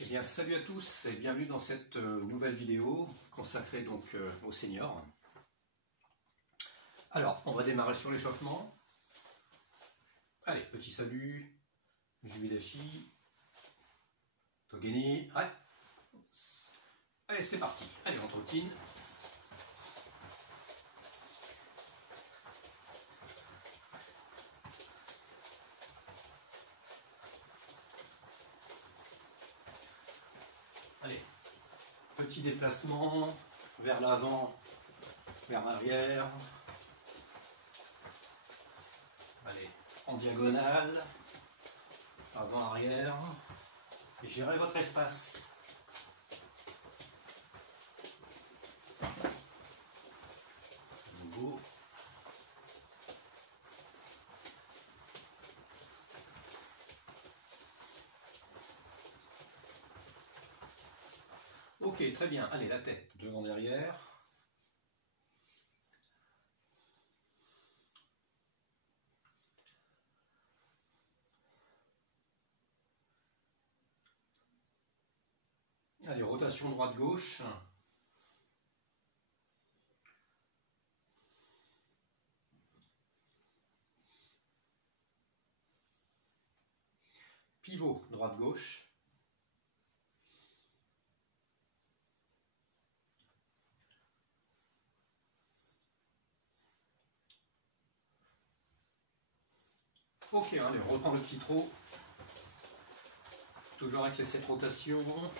Eh bien, salut à tous et bienvenue dans cette nouvelle vidéo consacrée donc aux seniors. Alors, on va démarrer sur l'échauffement. Allez, petit salut, Jubidashi, Togeni, ouais. Allez, c'est parti. Allez, on trottine. Allez, petit déplacement vers l'avant, vers l'arrière. Allez, en diagonale, avant-arrière. Et gérez votre espace. Nouveau. Ok, très bien. Allez, la tête devant, derrière. Allez, rotation droite-gauche. Pivot droite-gauche. Ok, allez, on reprend le petit trot. Toujours avec les 7 rotations.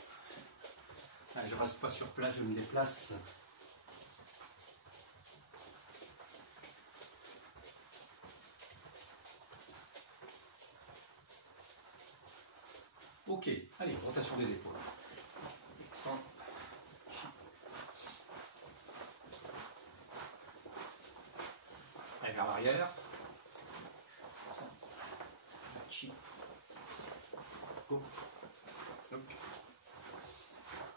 Allez, je ne reste pas sur place, je me déplace. Ok, allez, rotation des épaules. Allez, vers l'arrière.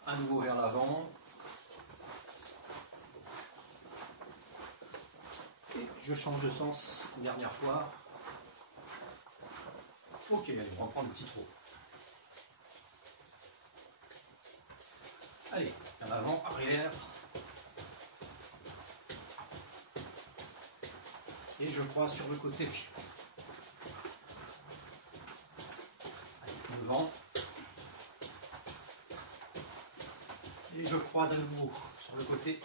À nouveau vers l'avant. Et je change de sens une dernière fois. Ok, allez, on reprend le petit trot. Allez, vers l'avant, arrière. Et je croise sur le côté. Allez, devant. Et je croise à nouveau sur le côté.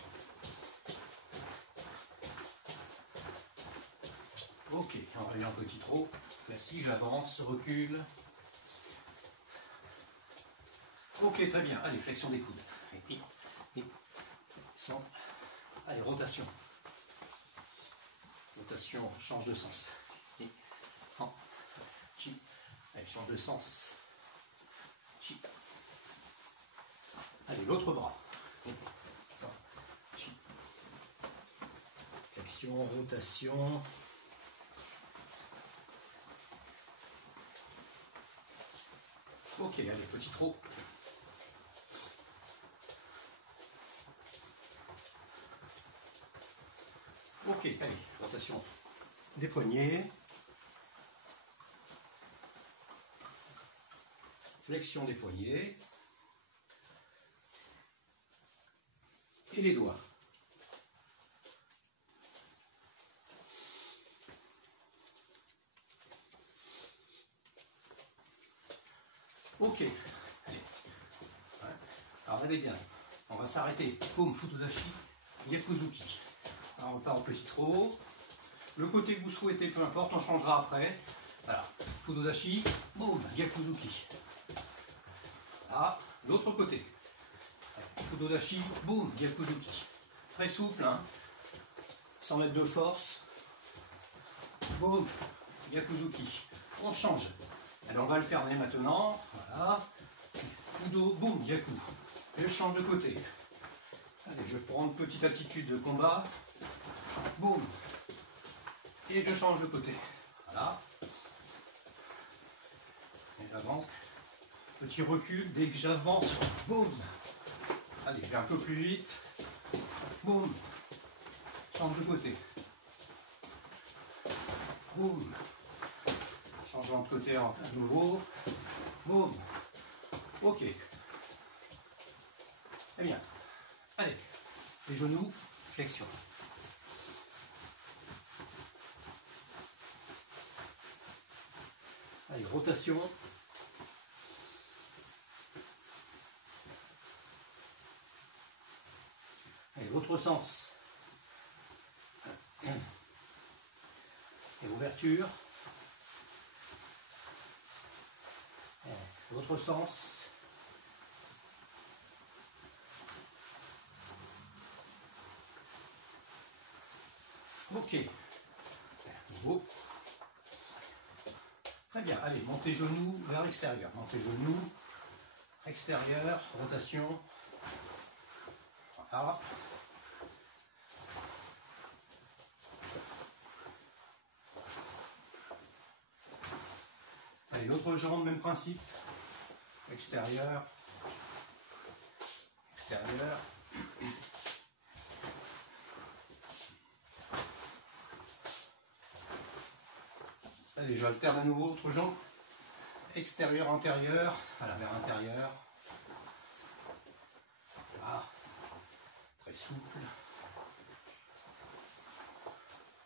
Ok, on revient un petit trot. Classique, j'avance, recule. Ok, très bien. Allez, flexion des coudes. Et descend. Allez, rotation. Rotation, change de sens. Et en, chi. Allez, change de sens. Chi. Allez, l'autre bras. Chi. Flexion, rotation. Ok, allez, petit trot. Ok, allez, rotation des poignets. Flexion des poignets. Et les doigts. Ok, allez. Ouais. Alors regardez bien, on va s'arrêter. Boum, Futodashi, Gyakuzuki. Alors on repart en petit trot. Le côté que vous souhaitez, peu importe, on changera après. Voilà, Futodashi, boum, Gyakuzuki. Ah, l'autre côté. Futodashi, boum, Gyakuzuki. Très souple, hein, sans mettre de force. Boum, Gyakuzuki. On change. Alors on va alterner maintenant. Voilà. Fudo, boum, Gyaku. Et je change de côté. Allez, je prends une petite attitude de combat. Boum. Et je change de côté. Voilà. Et j'avance. Petit recul. Dès que j'avance, boum. Allez, je vais un peu plus vite. Boum. Change de côté. Boum. Changeant de côté à nouveau. Boum. Ok. Très bien. Allez, les genoux, flexion. Allez, rotation. Allez, l'autre sens. Et ouverture. L'autre sens. Ok. Nouveau. Très bien. Allez, montez genoux vers l'extérieur. Montez genoux, extérieur, rotation. Voilà. Allez, l'autre jambe, même principe. Extérieur. Extérieur. Allez, j'alterne à nouveau l'autre jambe. Extérieur, intérieur. Voilà, vers l'intérieur. Voilà. Très souple.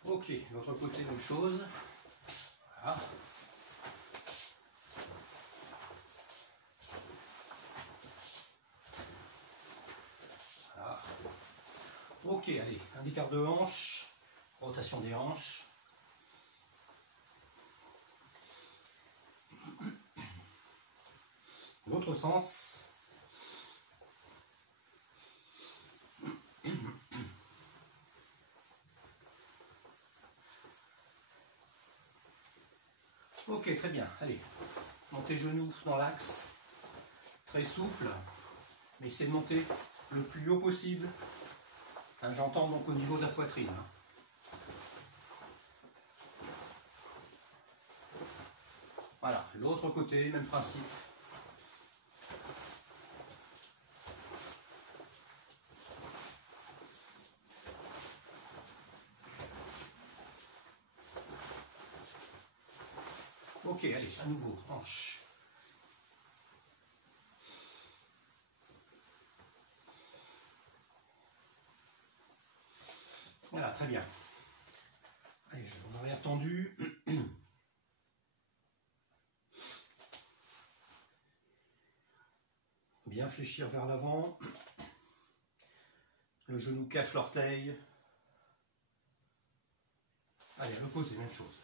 Ok, l'autre côté, même chose. Voilà. Voilà. Ok, allez, un écart de hanche, rotation des hanches. L'autre sens. Ok, très bien. Allez, montez genoux dans l'axe. Très souple. Mais essayez de monter le plus haut possible. Hein, j'entends donc au niveau de la poitrine. Voilà, l'autre côté, même principe. Ok, allez, à nouveau, hanche. Voilà, très bien. Allez, je vais en arrière tendu. Bien fléchir vers l'avant. Le genou cache l'orteil. Allez, à l'opposé, même chose.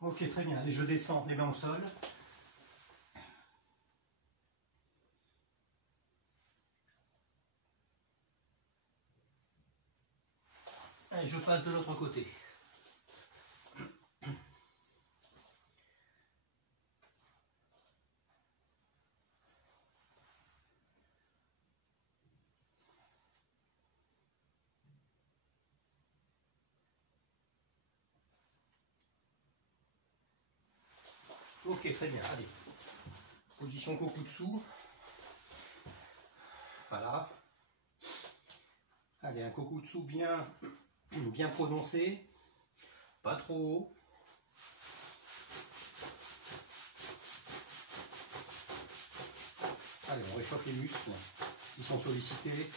Ok, très bien. Allez, je descends les mains au sol. Allez, je passe de l'autre côté. Ok, très bien. Allez. Position coco dessous. Voilà. Allez, un coco dessous bien prononcé. Pas trop haut. Allez, on réchauffe les muscles qui sont sollicités.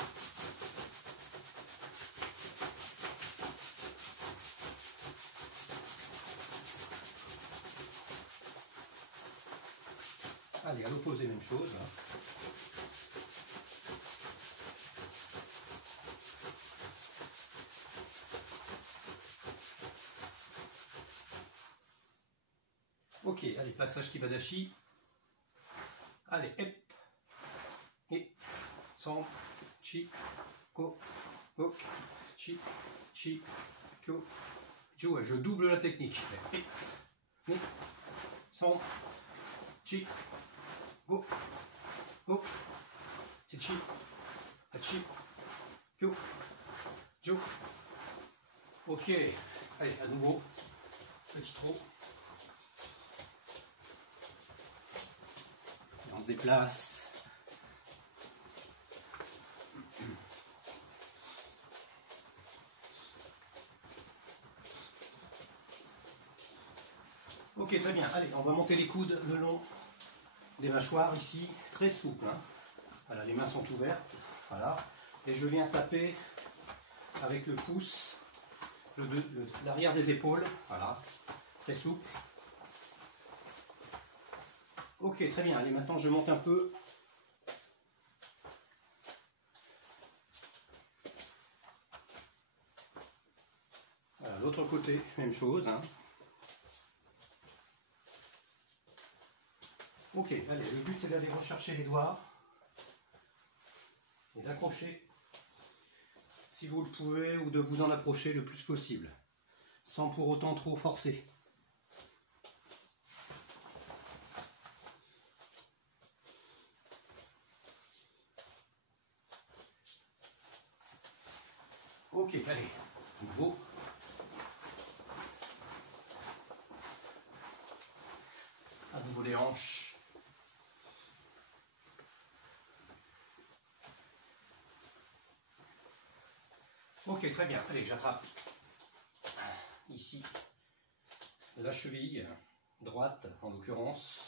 Allez, à l'opposé, même chose. Ok, allez, passage Kibadashi. Allez, hep. Et, sans, chi, ko, ko, chi, ko, jo. Je double la technique. Et, sans, chi, go, go, chi, hachi, kyo, jo. Ok, allez, à nouveau, petit trot. Et on se déplace. Ok, très bien. Allez, on va monter les coudes le long des mâchoires ici, très souple. Hein. Voilà, les mains sont ouvertes. Voilà. Et je viens taper avec le pouce l'arrière des épaules. Voilà. Très souple. Ok, très bien. Allez, maintenant je monte un peu. Voilà, l'autre côté, même chose. Hein. Ok, allez, le but c'est d'aller rechercher les doigts et d'accrocher si vous le pouvez ou de vous en approcher le plus possible sans pour autant trop forcer. Ok, allez, nouveau. À nouveau les hanches. Ok, très bien. Allez, j'attrape ici la cheville droite en l'occurrence.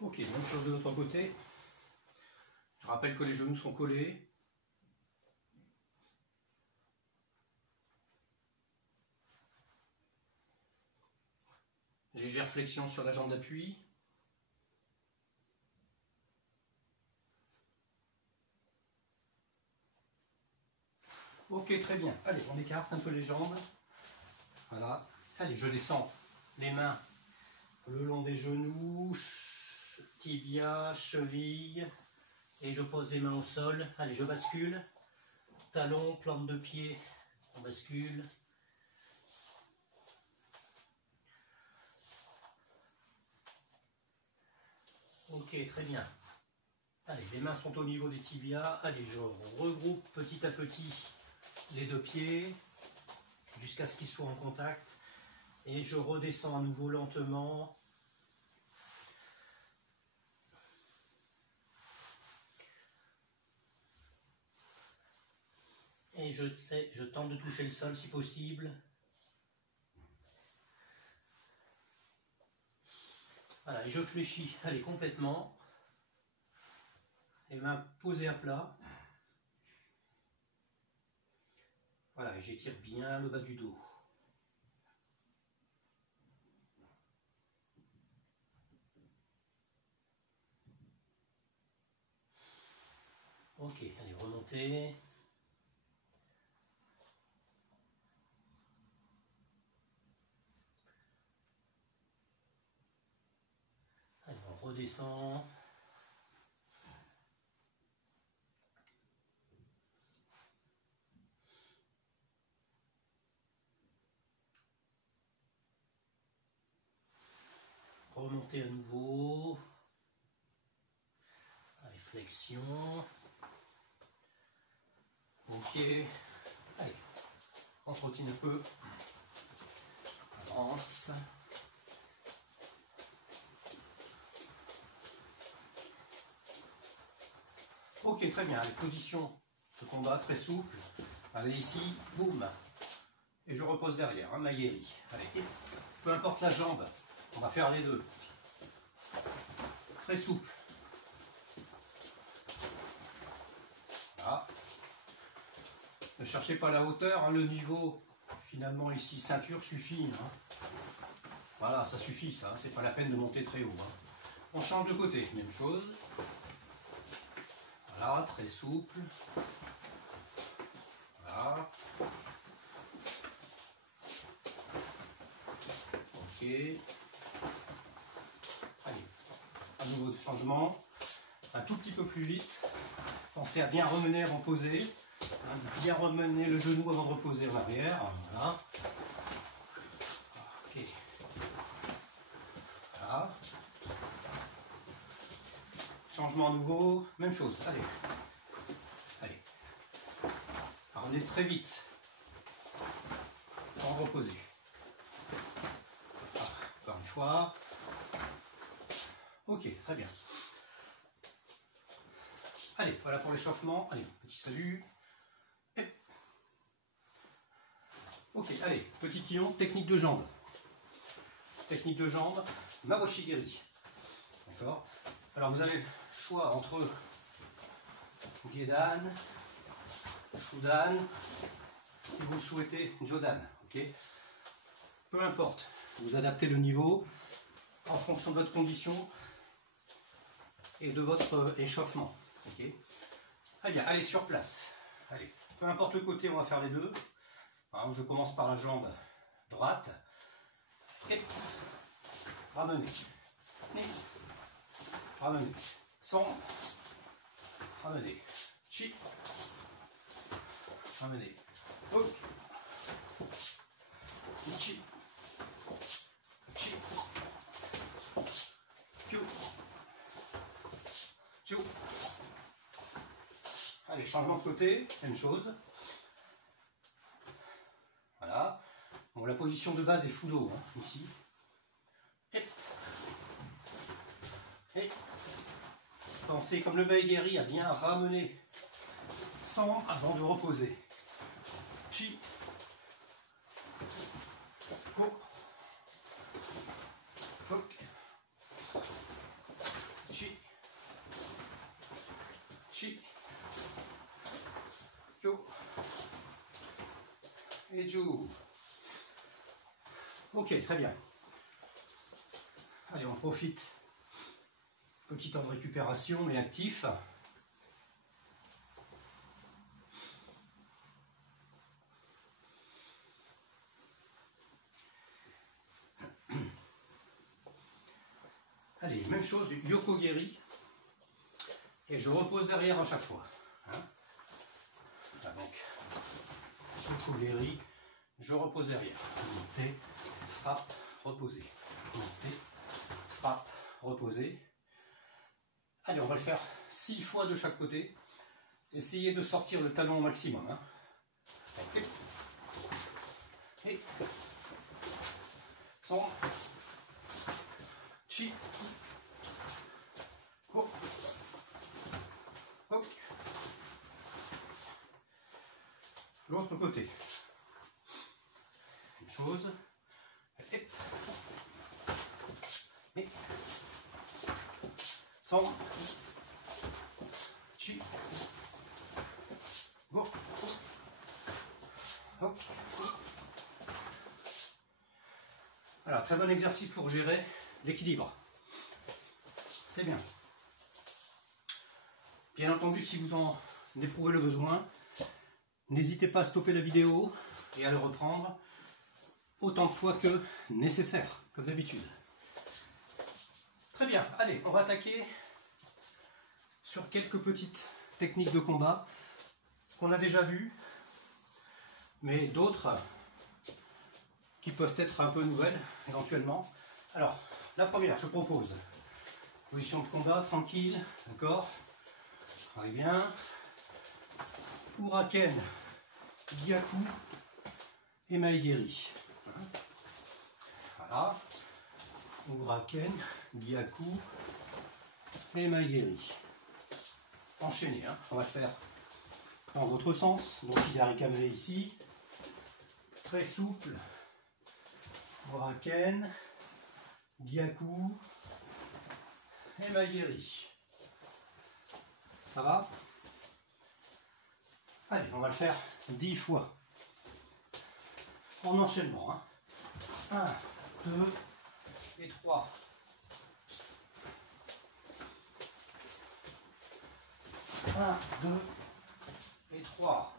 Ok, même chose de l'autre côté. Je rappelle que les genoux sont collés. Légère flexion sur la jambe d'appui. Ok, très bien. Allez, on écarte un peu les jambes. Voilà. Allez, je descends les mains le long des genoux, tibia, cheville. Et je pose les mains au sol. Allez, je bascule. Talon, plante de pied. On bascule. Ok, très bien. Allez, les mains sont au niveau des tibias. Allez, je regroupe petit à petit les deux pieds jusqu'à ce qu'ils soient en contact. Et je redescends à nouveau lentement. Et je tente de toucher le sol si possible. Voilà, et je fléchis, allez, complètement. Les mains posées à plat. Voilà, et j'étire bien le bas du dos. Ok, allez, remontez. Allez, on redescend. Remontez à nouveau. Allez, flexion. Ok. Allez, on trottine un peu. Avance. Ok, très bien. Allez, position de combat très souple. Allez, ici, boum. Et je repose derrière, hein, Maïeri. Allez, peu importe la jambe, on va faire les deux. Très souple. Voilà. Ne cherchez pas la hauteur, hein, le niveau, finalement ici, ceinture suffit. Hein. Voilà, ça suffit ça, hein, c'est pas la peine de monter très haut. Hein. On change de côté, même chose. Voilà, très souple. Voilà. Ok. Allez, à nouveau de changement. Un tout petit peu plus vite. Pensez à bien remener avant de poser. Hein, bien remener le genou avant de reposer en arrière. Voilà. Ok. Voilà. Changement à nouveau, même chose. Allez. Allez. Revenez très vite. En reposer. Encore une fois. Ok, très bien. Allez, voilà pour l'échauffement. Allez, petit salut. Et... ok, allez, petit quillon, technique de jambe. Technique de jambe, Maroshi-geri. D'accord. Alors vous avez le choix entre Gedan, Shudan, si vous le souhaitez, Jodan. Ok. Peu importe, vous adaptez le niveau en fonction de votre condition et de votre échauffement. Ok. Très bien, allez sur place. Allez, peu importe le côté, on va faire les deux. Alors, je commence par la jambe droite. Et ramenez. Et ramenez. Sans. Ramenez. Chi. Ramenez. Oh. Chi. Chi. Piu. Piu. Allez, changement de côté, même chose. Voilà. Bon, la position de base est fudo, hein, ici. Et pensez, comme le Maegeri, à bien ramener sans avant de reposer. Chi. Ko. Fok. Chi. Chi. Kyo. Et Ju. Ok, très bien. Allez, on profite. Petit temps de récupération, mais actif. Allez, même chose, Yoko-geri. Et je repose derrière à chaque fois. Hein, voilà, donc, Yoko-geri, je repose derrière. Montez, frappe, reposer. Montez, frappe, reposer. Allez, on va le faire 6 fois de chaque côté. Essayez de sortir le talon au maximum. Hein. Et son. Chi. Ko. Hop. L'autre côté. Même chose. Et. Et. Son. Chi. Go. Hop. Voilà, très bon exercice pour gérer l'équilibre. C'est bien. Bien entendu, si vous en éprouvez le besoin, n'hésitez pas à stopper la vidéo et à le reprendre autant de fois que nécessaire, comme d'habitude. Très bien, allez, on va attaquer sur quelques petites techniques de combat qu'on a déjà vues, mais d'autres qui peuvent être un peu nouvelles éventuellement. Alors, la première, je propose position de combat tranquille, d'accord. Très bien. Uraken, Gyaku et Maegeri. Voilà. Uraken, Gyaku et Maegeri. Enchaînez, hein. On va le faire dans votre sens. Donc il y a Rikamele ici. Très souple. Uraken, Gyaku et Maegeri. Ça va? Allez, on va le faire 10 fois. En enchaînement. Hein. 1, 2 et 3. 1, 2 et 3.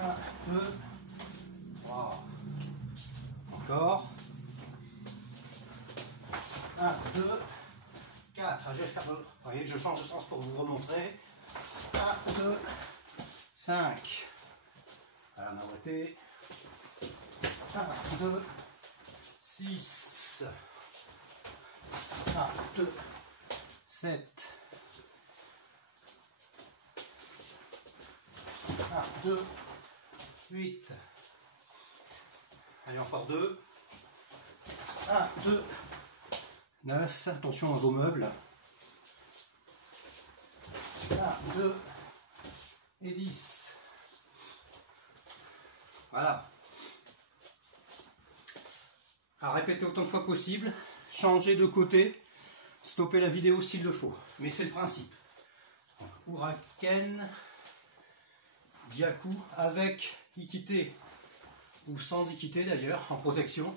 1, 2, 3. Encore. 1, 2, 4. Je vais faire. Vous voyez, je change de sens pour vous remontrer. 1, 2, 5. Voilà, on a arrêté. 1, 2, 6. 1, 2, 7. 2, 8. Allez, encore 2. 1, 2, 9. Attention à vos meubles. 1, 2 et 10. Voilà. À répéter autant de fois possible. Changer de côté. Stopper la vidéo s'il le faut. Mais c'est le principe. Uraken, Gyaku, avec Ikité ou sans Ikité d'ailleurs, en protection.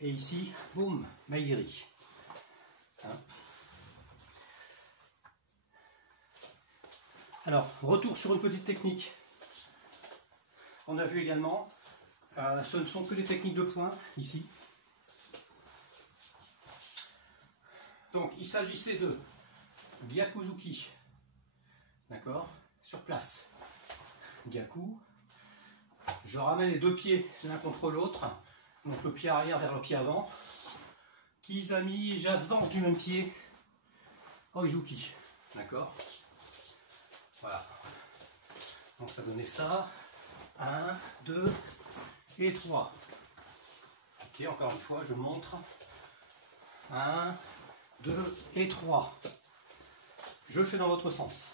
Et ici, boum, Maigiri. Hein? Alors, retour sur une petite technique. On a vu également, ce ne sont que les techniques de poing, ici. Donc, il s'agissait de Gyakuzuki. D'accord? Sur place. Gyaku. Je ramène les deux pieds l'un contre l'autre. Donc le pied arrière vers le pied avant. Kizami, j'avance du même pied. Oizuki. D'accord? Voilà. Donc ça donnait ça. 1, 2 et 3. Ok, encore une fois, je montre. 1, 2 et 3. Je le fais dans votre sens.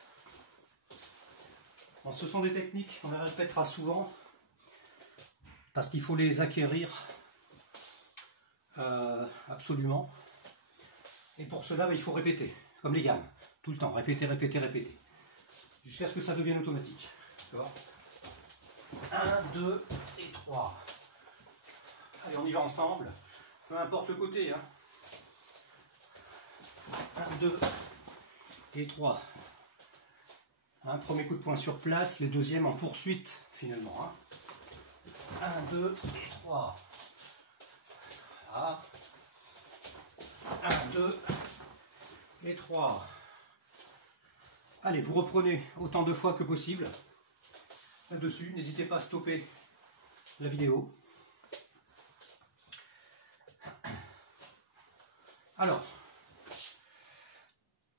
Bon, ce sont des techniques, on les répétera souvent, parce qu'il faut les acquérir absolument. Et pour cela, il faut répéter, comme les gammes, tout le temps, répéter, répéter, répéter, jusqu'à ce que ça devienne automatique. D'accord ? 1, 2 et 3. Allez, on y va ensemble, peu importe le côté. Hein. 1, 2 et 3. Un premier coup de poing sur place, les deuxièmes en poursuite finalement. 1, 2 et 3. Voilà. 1, 2 et 3. Allez, vous reprenez autant de fois que possible. Là-dessus, n'hésitez pas à stopper la vidéo. Alors,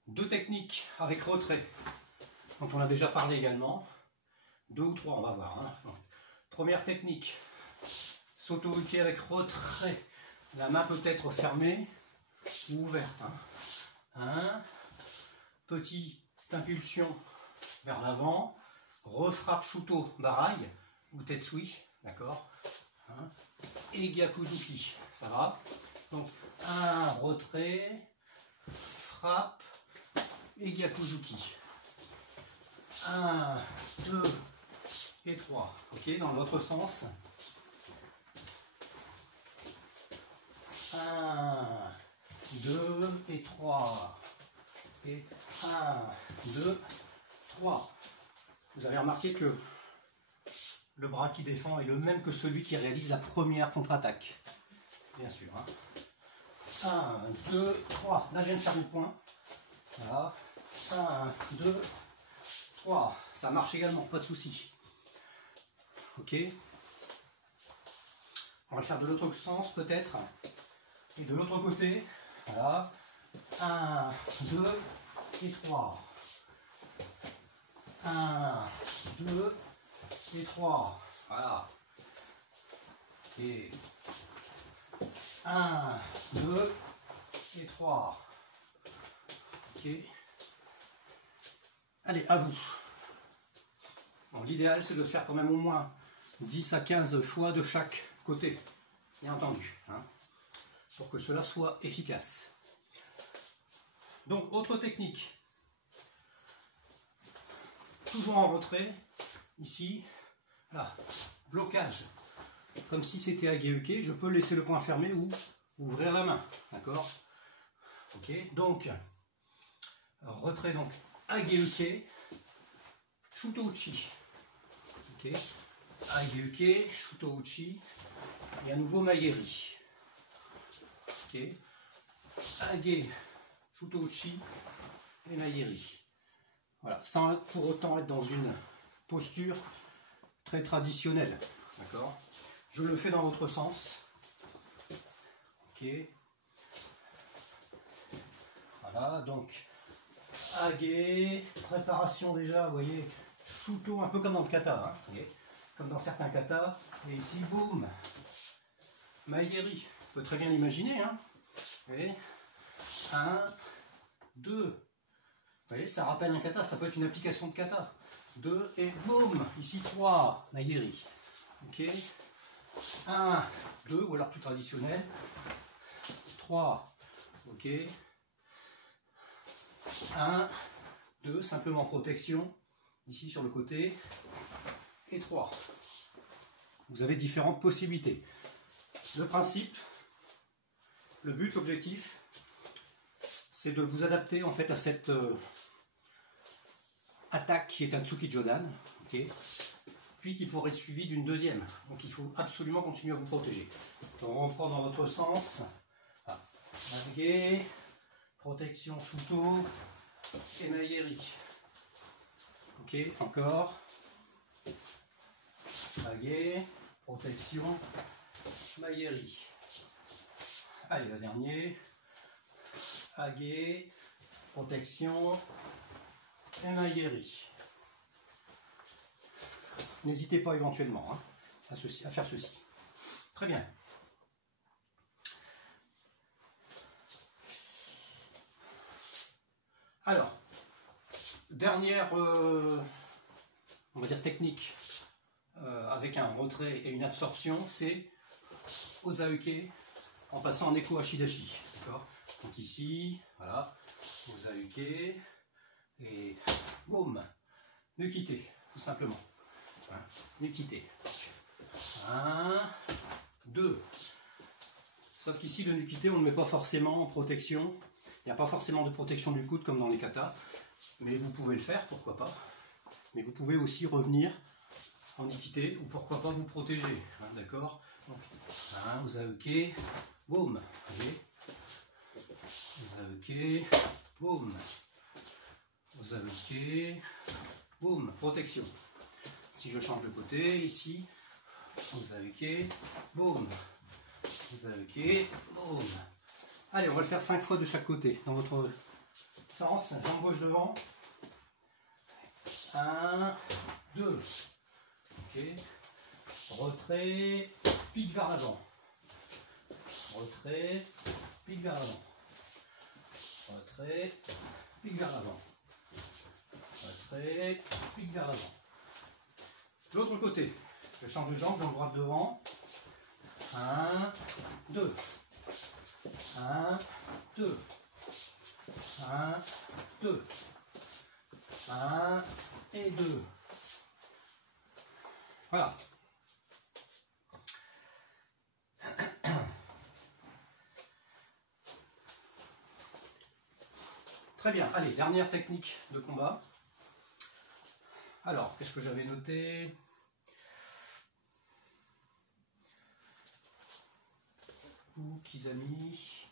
deux techniques avec retrait, dont on a déjà parlé également. 2 ou 3, on va voir. Hein. Donc, première technique, Soto-uke avec retrait. La main peut être fermée ou ouverte. Hein. Petite impulsion vers l'avant. Refrappe Shuto Barai ou Tetsui. D'accord. Hein. Et Gyakuzuki. Ça va. Donc, un retrait, frappe et Gyakuzuki. 1, 2 et 3. Ok, dans l'autre sens. 1, 2 et 3. Et 1, 2, 3. Vous avez remarqué que le bras qui défend est le même que celui qui réalise la première contre-attaque. Bien sûr. Hein. 1, 2, 3. Là, je viens de faire le point. Voilà. 1, 2, 3. Ça marche également, pas de souci. Ok. On va le faire de l'autre sens, peut-être. Et de l'autre côté. Voilà. 1, 2 et 3. 1, 2 et 3. Voilà. Et 1, 2 et 3. Ok. Allez, à vous. Bon, l'idéal, c'est de faire quand même au moins 10 à 15 fois de chaque côté. Bien entendu. Hein, pour que cela soit efficace. Donc, autre technique. Toujours en retrait. Ici. Là. Blocage. Comme si c'était Hageuke, je peux laisser le poing fermé ou ouvrir la main. D'accord? Ok. Donc, retrait, donc, Hageuke, Shuto-uchi. Ok. Hageuke, Shuto-uchi. Et à nouveau Maigiri. Ok. Hage, Shuto-uchi et Maigiri. Voilà. Sans pour autant être dans une posture très traditionnelle. D'accord? Je le fais dans l'autre sens. Ok. Voilà, donc Hage, préparation déjà, vous voyez, Shuto, un peu comme dans le kata, hein, vous voyez, comme dans certains katas. Et ici, boum, Maegeri. On peut très bien l'imaginer. Hein, vous voyez, 1, 2. Vous voyez, ça rappelle un kata, ça peut être une application de kata. 2 et boum, ici 3, Maegeri. Ok, 1, 2, ou alors plus traditionnel. 3, ok. 1, 2, simplement protection, ici sur le côté, et 3. Vous avez différentes possibilités. Le principe, le but, l'objectif, c'est de vous adapter en fait à cette attaque qui est un Tsuki Jodan, okay, puis qui pourrait être suivie d'une deuxième. Donc il faut absolument continuer à vous protéger. Donc on reprend dans votre sens. Ah. Naviguer, protection Shuto et Maegeri. Ok, encore. Naviguer, protection, Maegeri. Allez, la dernière. Agé, protection et Maegeri. N'hésitez pas éventuellement hein, à faire ceci. Très bien. Alors, dernière, on va dire technique, avec un retrait et une absorption, c'est Ozaeuke en passant en Eko Ashidashi. D'accord ? Donc ici, voilà, Ozaeuke, et boum, Nukite, tout simplement. Hein, Nukite. 1, 2. Sauf qu'ici, le Nukite, on ne met pas forcément en protection. Il n'y a pas forcément de protection du coude comme dans les katas. Mais vous pouvez le faire, pourquoi pas. Mais vous pouvez aussi revenir en Nukite, ou pourquoi pas vous protéger. Hein, d'accord. Donc, 1, Ozaeuke, boum. Voyez. Ozaeuke, boum. Ozaeuke, boum. Protection. Si je change de côté, ici, Ozaeuke, boum. Ozaeuke, boum. Allez, on va le faire 5 fois de chaque côté. Dans votre sens, jambe gauche devant. 1, 2. Ok. Retrait, pique vers l'avant. Retrait, pique vers l'avant. Retrait, pique vers l'avant. Retrait, pique vers l'avant. L'autre côté, je change de jambe, jambe droite devant. 1, 2. 1, 2. 1, 2. 1 et 2. Voilà. Très bien. Allez, dernière technique de combat. Alors, qu'est-ce que j'avais noté ? Kizami.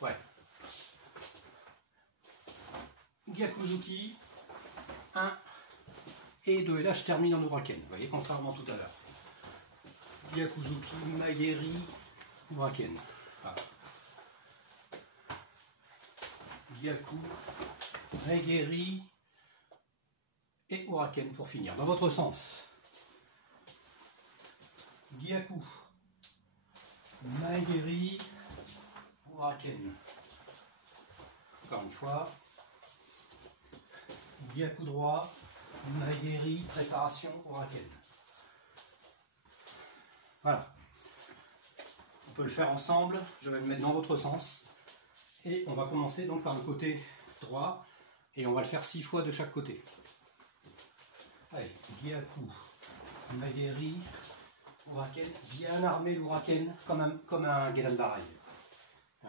Ouais. Gyakuzuki. 1 et 2. Et là, je termine en Uraken. Vous voyez, contrairement à tout à l'heure. Gyakuzuki, Maegeri, Uraken. Voilà. Gyaku, Maegeri et Uraken pour finir. Dans votre sens. Gyaku, Maegeri, Uraken. Encore une fois. Gyaku droit, Maegeri, préparation, Uraken. Voilà. On peut le faire ensemble. Je vais le mettre dans votre sens. Et on va commencer donc par le côté droit. Et on va le faire 6 fois de chaque côté. Allez, Gyaku, Maegeri, Uraken. Bien armé l'Uraken, comme un Gedan Barai.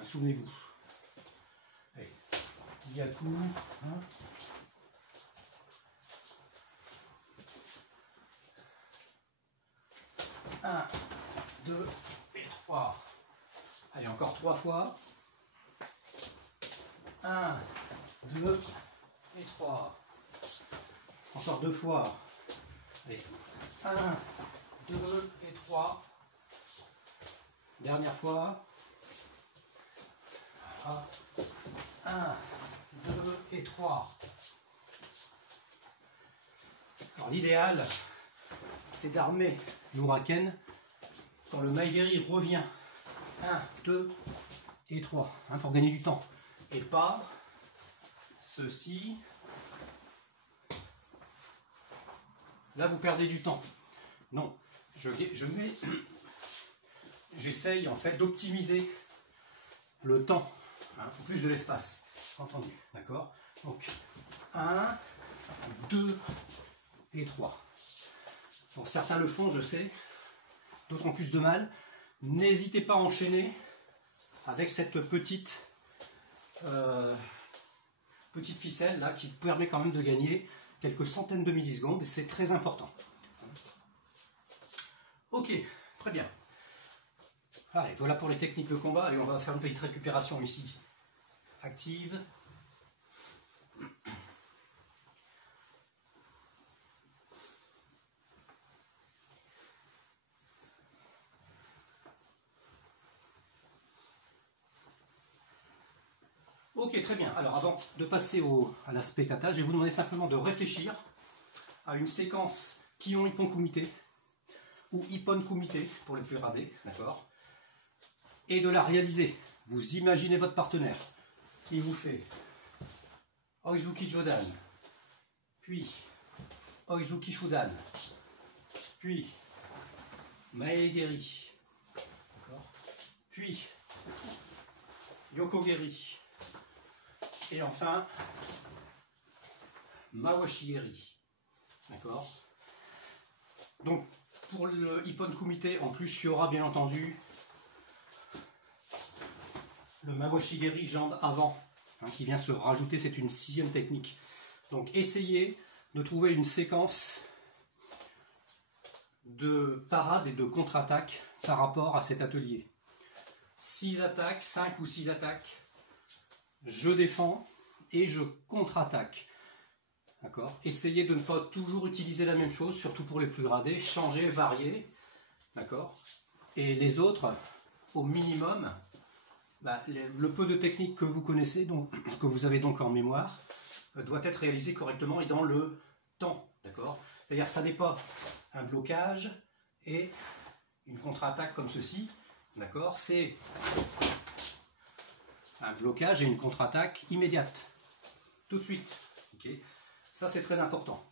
Souvenez-vous. Allez, Gyaku. 1, 2 et 3. Allez, encore 3 fois. 1, 2 et 3. Encore 2 fois. Allez, 1, 2 et 3. Dernière fois. 1, 2 et 3. Alors l'idéal, c'est d'armer l'Huracan quand le Maegeri revient. 1, 2 et 3, hein, pour gagner du temps. Et pas ceci. Là, vous perdez du temps. Non, j'essaye en fait d'optimiser le temps, hein, en plus de l'espace. Entendu, d'accord? Donc, 1, 2 et 3. Bon, certains le font, je sais, d'autres ont plus de mal. N'hésitez pas à enchaîner avec cette petite ficelle là qui permet quand même de gagner quelques centaines de millisecondes et c'est très important. Ok, très bien. Allez, voilà pour les techniques de combat et on va faire une petite récupération ici. Active. Ok, très bien. Alors avant de passer à l'aspect kata, je vais vous demander simplement de réfléchir à une séquence Kion Ippon Kumite ou Ippon Kumite pour les plus radés, d'accord? Et de la réaliser. Vous imaginez votre partenaire qui vous fait Oizuki Jodan, puis Oizuki Shudan, puis Maegeri, puis Yokogeri, et enfin Mawashigeri. D'accord? Donc pour le Ippon Kumite, en plus il y aura bien entendu le Mawashigeri jambe avant, hein, qui vient se rajouter, c'est une 6e technique. Donc essayez de trouver une séquence de parade et de contre-attaque par rapport à cet atelier. 6 attaques, 5 ou 6 attaques, je défends et je contre-attaque. D'accord? Essayez de ne pas toujours utiliser la même chose, surtout pour les plus radés, changer, varier. D'accord? Et les autres, au minimum, le peu de techniques que vous connaissez, donc, que vous avez donc en mémoire, doit être réalisé correctement et dans le temps. D'accord? C'est-à-dire ça n'est pas un blocage et une contre-attaque comme ceci. D'accord? C'est un blocage et une contre-attaque immédiate. Tout de suite. Okay? Ça, c'est très important.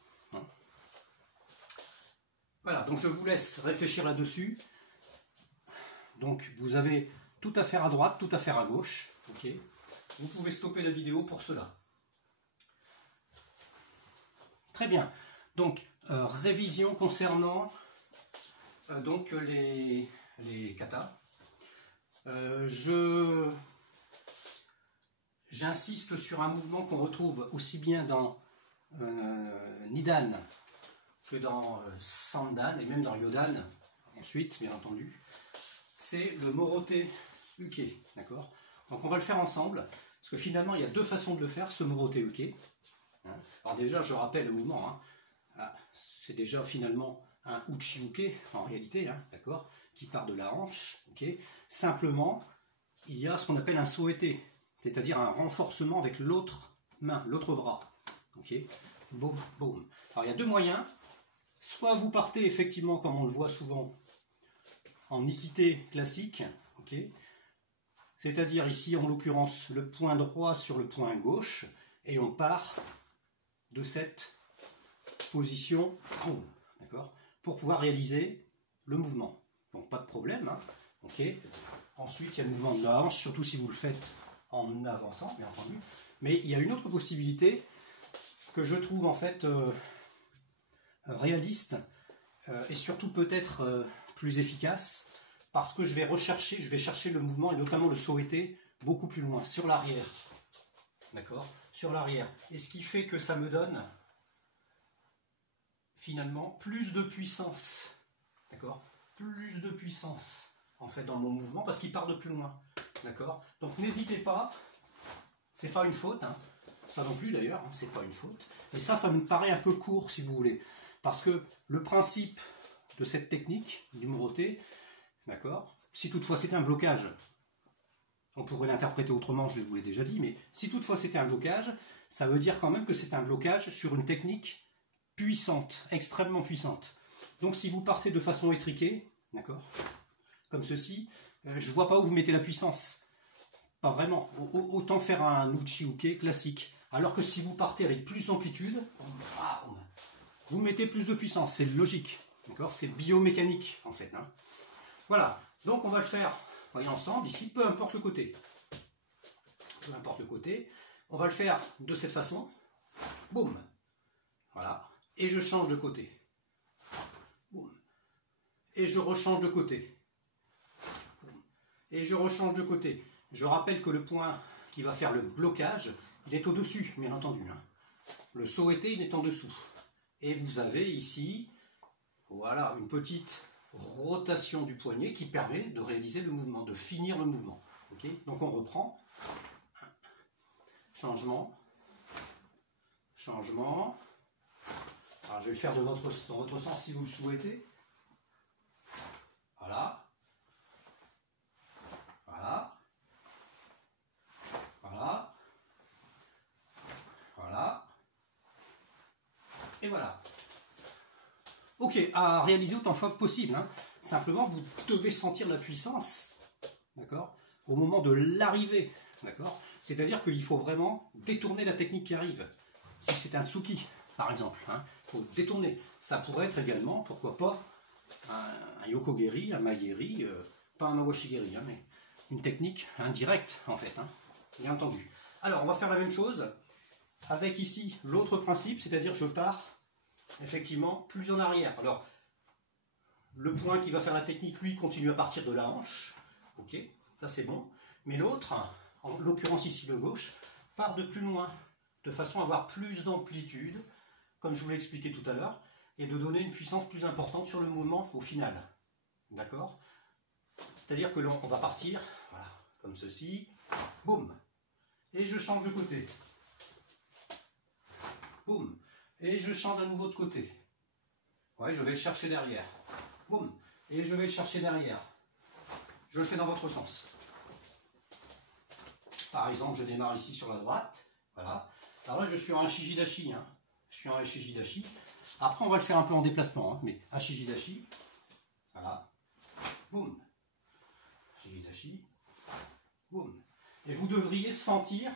Voilà, donc je vous laisse réfléchir là-dessus. Donc, vous avez tout à faire à droite, tout à faire à gauche. Okay? Vous pouvez stopper la vidéo pour cela. Très bien. Donc, révision concernant donc les katas. J'insiste sur un mouvement qu'on retrouve aussi bien dans Nidan que dans Sandan et même dans Yodan ensuite, bien entendu. C'est le Morote Uke, d'accord? Donc on va le faire ensemble, parce que finalement il y a 2 façons de le faire, ce Morote Uke. Alors déjà, je rappelle le mouvement, hein. C'est déjà finalement un Uchi Uke en réalité, hein, d'accord, qui part de la hanche. Okay. Simplement, il y a ce qu'on appelle un Soete, c'est-à-dire un renforcement avec l'autre main, l'autre bras. Okay. Boum, boum. Alors il y a 2 moyens. Soit vous partez effectivement, comme on le voit souvent, en Ikite classique, okay, c'est-à-dire ici en l'occurrence le point droit sur le point gauche, et on part de cette position, d'accord, pour pouvoir réaliser le mouvement. Donc pas de problème, hein, okay. Ensuite il y a le mouvement de la hanche, surtout si vous le faites en avançant, bien entendu. Mais il y a une autre possibilité que je trouve en fait réaliste et surtout peut-être plus efficace, parce que je vais chercher le mouvement et notamment le Soete beaucoup plus loin, sur l'arrière. D'accord? Sur l'arrière. Et ce qui fait que ça me donne finalement plus de puissance. D'accord? Plus de puissance en fait dans mon mouvement parce qu'il part de plus loin. D'accord? Donc n'hésitez pas, c'est pas une faute, hein. Ça non plus d'ailleurs, hein, c'est pas une faute. Mais ça me paraît un peu court si vous voulez. Parce que le principe de cette technique du Morote, d'accord, si toutefois c'était un blocage, on pourrait l'interpréter autrement, je vous l'ai déjà dit, mais si toutefois c'était un blocage, ça veut dire quand même que c'est un blocage sur une technique puissante, extrêmement puissante. Donc si vous partez de façon étriquée, d'accord, comme ceci, je ne vois pas où vous mettez la puissance. Pas vraiment. Autant faire un uchi-uke classique. Alors que si vous partez avec plus d'amplitude, vous mettez plus de puissance. C'est logique. D'accord, c'est biomécanique en fait. Hein. Voilà. Donc on va le faire, voyez, ensemble ici, peu importe le côté. Peu importe le côté. On va le faire de cette façon. Boum. Voilà. Et je change de côté. Boum. Et je rechange de côté. Boum. Et je rechange de côté. Je rappelle que le point qui va faire le blocage, il est au-dessus, bien entendu. Hein. Le sauté, il est en dessous. Et vous avez ici, voilà, une petite rotation du poignet qui permet de réaliser le mouvement, de finir le mouvement. Okay, donc on reprend. Changement. Changement. Alors je vais le faire dans votre sens si vous le souhaitez. Voilà. Voilà. Voilà. Voilà. Et voilà. Ok, à réaliser autant de fois que possible. Hein. Simplement, vous devez sentir la puissance, d'accord, au moment de l'arrivée, d'accord. C'est-à-dire qu'il faut vraiment détourner la technique qui arrive. Si c'est un tsuki, par exemple, hein, il faut détourner. Ça pourrait être également, pourquoi pas, un yokogeri, un maigeri, pas un mawashigeri, hein, mais une technique indirecte, en fait, hein, bien entendu. Alors, on va faire la même chose avec ici l'autre principe, c'est-à-dire je pars effectivement plus en arrière. Alors, le point qui va faire la technique, lui, continue à partir de la hanche. Ok, ça c'est bon. Mais l'autre, en l'occurrence ici le gauche, part de plus loin, de façon à avoir plus d'amplitude, comme je vous l'ai expliqué tout à l'heure, et de donner une puissance plus importante sur le mouvement au final. D'accord? C'est-à-dire que l'on va partir, voilà, comme ceci, boum, et je change de côté. Boum, et je change à nouveau de côté. Ouais, je vais le chercher derrière. Boum, et je vais le chercher derrière. Je le fais dans votre sens. Par exemple, je démarre ici sur la droite. Voilà. Alors là, je suis en Ashijidashi. Hein. Je suis en Ashijidashi. Après, on va le faire un peu en déplacement. Hein, mais Ashijidashi. Voilà. Boum. Ashijidashi. Boum. Et vous devriez sentir,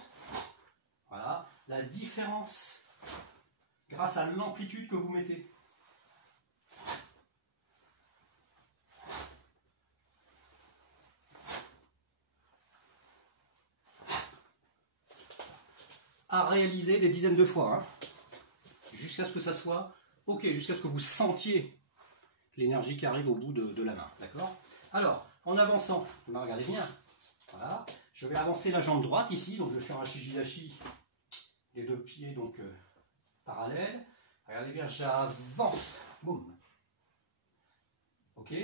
voilà, la différence grâce à l'amplitude que vous mettez. À réaliser des dizaines de fois, hein, jusqu'à ce que ça soit ok, jusqu'à ce que vous sentiez l'énergie qui arrive au bout de la main, d'accord? Alors, en avançant, regardez bien, voilà, je vais avancer la jambe droite ici, donc je suis en Ashijidashi, les deux pieds donc parallèles, regardez bien, j'avance, boum, ok?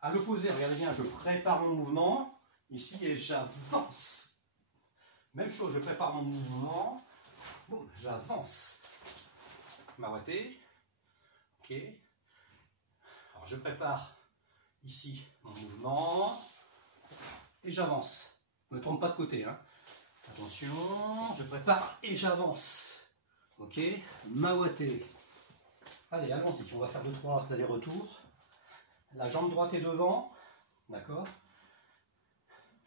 À l'opposé, regardez bien, je prépare mon mouvement, ici, et j'avance, même chose, je prépare mon mouvement, boum, j'avance. Mawaté. Ok. Alors je prépare ici mon mouvement. Et j'avance. Ne me trompe pas de côté. Hein. Attention. Je prépare et j'avance. Ok. Mawaté. Allez, allons-y. On va faire 2-3 allers-retours. La jambe droite est devant. D'accord.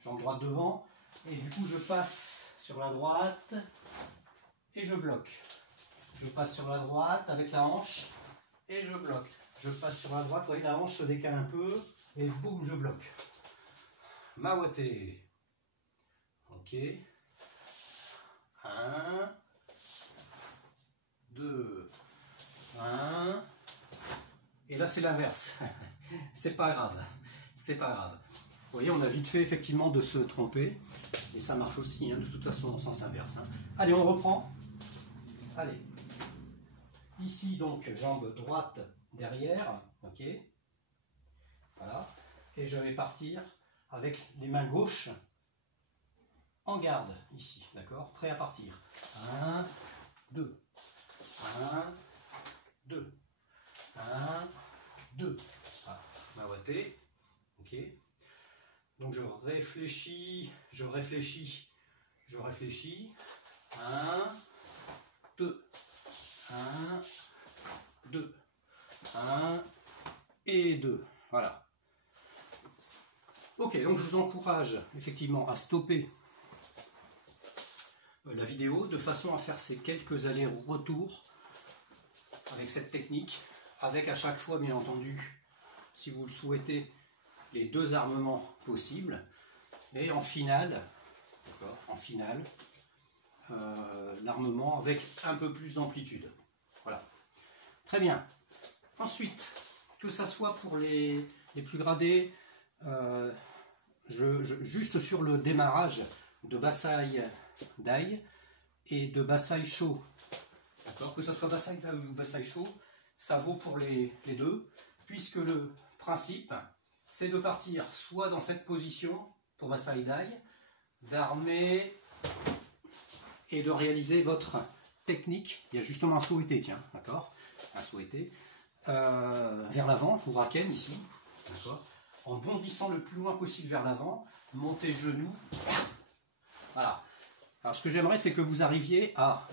Jambe droite devant. Et du coup, je passe sur la droite. Et je bloque. Je passe sur la droite avec la hanche et je bloque. Je passe sur la droite, vous voyez la hanche se décale un peu et boum, je bloque. Mawaté. Ok. 1, 2, 1. Et là c'est l'inverse. C'est pas grave. C'est pas grave. Vous voyez, on a vite fait effectivement de se tromper. Et ça marche aussi, hein, de toute façon en sens inverse. Hein. Allez, on reprend. Allez. Ici, donc, jambe droite derrière, ok, voilà, et je vais partir avec les mains gauches en garde, ici, d'accord, prêt à partir. 1, 2, 1, 2, 1, 2, voilà, Mawaté, ok, donc je réfléchis, 1, 2, 1, 2. 1 et 2. Voilà. Ok, donc je vous encourage effectivement à stopper la vidéo de façon à faire ces quelques allers-retours avec cette technique, avec à chaque fois bien entendu, si vous le souhaitez, les deux armements possibles, et en finale, l'armement avec un peu plus d'amplitude. Voilà. Très bien. Ensuite, que ça soit pour les plus gradés, juste sur le démarrage de Basai Dai et de Basai Sho, d'accord, que ce soit Basai Dai ou Basai Sho, ça vaut pour les deux, puisque le principe, c'est de partir soit dans cette position pour Basai Dai, d'armer et de réaliser votre technique. Il y a justement un souhaité, tiens, d'accord, un souhaité, vers l'avant, ou raken ici, d'accord, en bondissant le plus loin possible vers l'avant, montez genoux, voilà. Alors ce que j'aimerais, c'est que vous arriviez à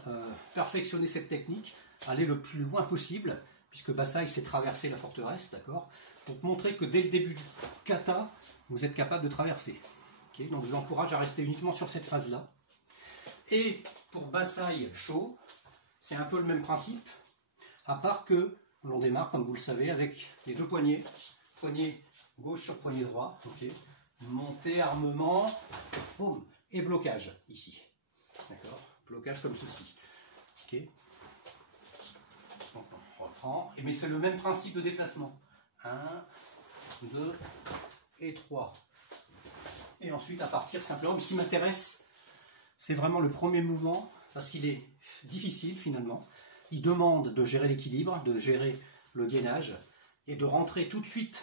perfectionner cette technique, aller le plus loin possible, puisque Basai c'est traverser la forteresse, d'accord, pour montrer que dès le début du kata, vous êtes capable de traverser. Okay, donc je vous encourage à rester uniquement sur cette phase-là. Et pour Basai Sho, c'est un peu le même principe, à part que l'on démarre, comme vous le savez, avec les deux poignets, poignet gauche sur poignet droit, okay, montée, armement, boum, et blocage ici. D'accord, blocage comme ceci. Ok. Donc on reprend, mais c'est le même principe de déplacement. 1, 2 et 3. Et ensuite à partir simplement, ce qui m'intéresse, c'est vraiment le premier mouvement, parce qu'il est difficile finalement. Il demande de gérer l'équilibre, de gérer le gainage, et de rentrer tout de suite,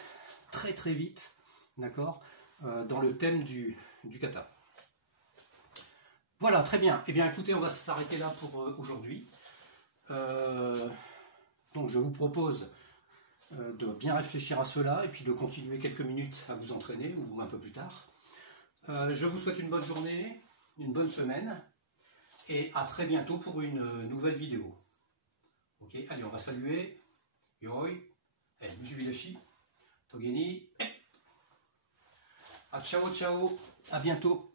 très très vite, d'accord, dans le thème du kata. Voilà, très bien. Eh bien, écoutez, on va s'arrêter là pour aujourd'hui. Donc, je vous propose de bien réfléchir à cela et puis de continuer quelques minutes à vous entraîner ou un peu plus tard. Je vous souhaite une bonne journée, une bonne semaine et à très bientôt pour une nouvelle vidéo. Ok, allez, on va saluer. Yoi, Musubidashi, Togeni. À ciao, ciao, à bientôt.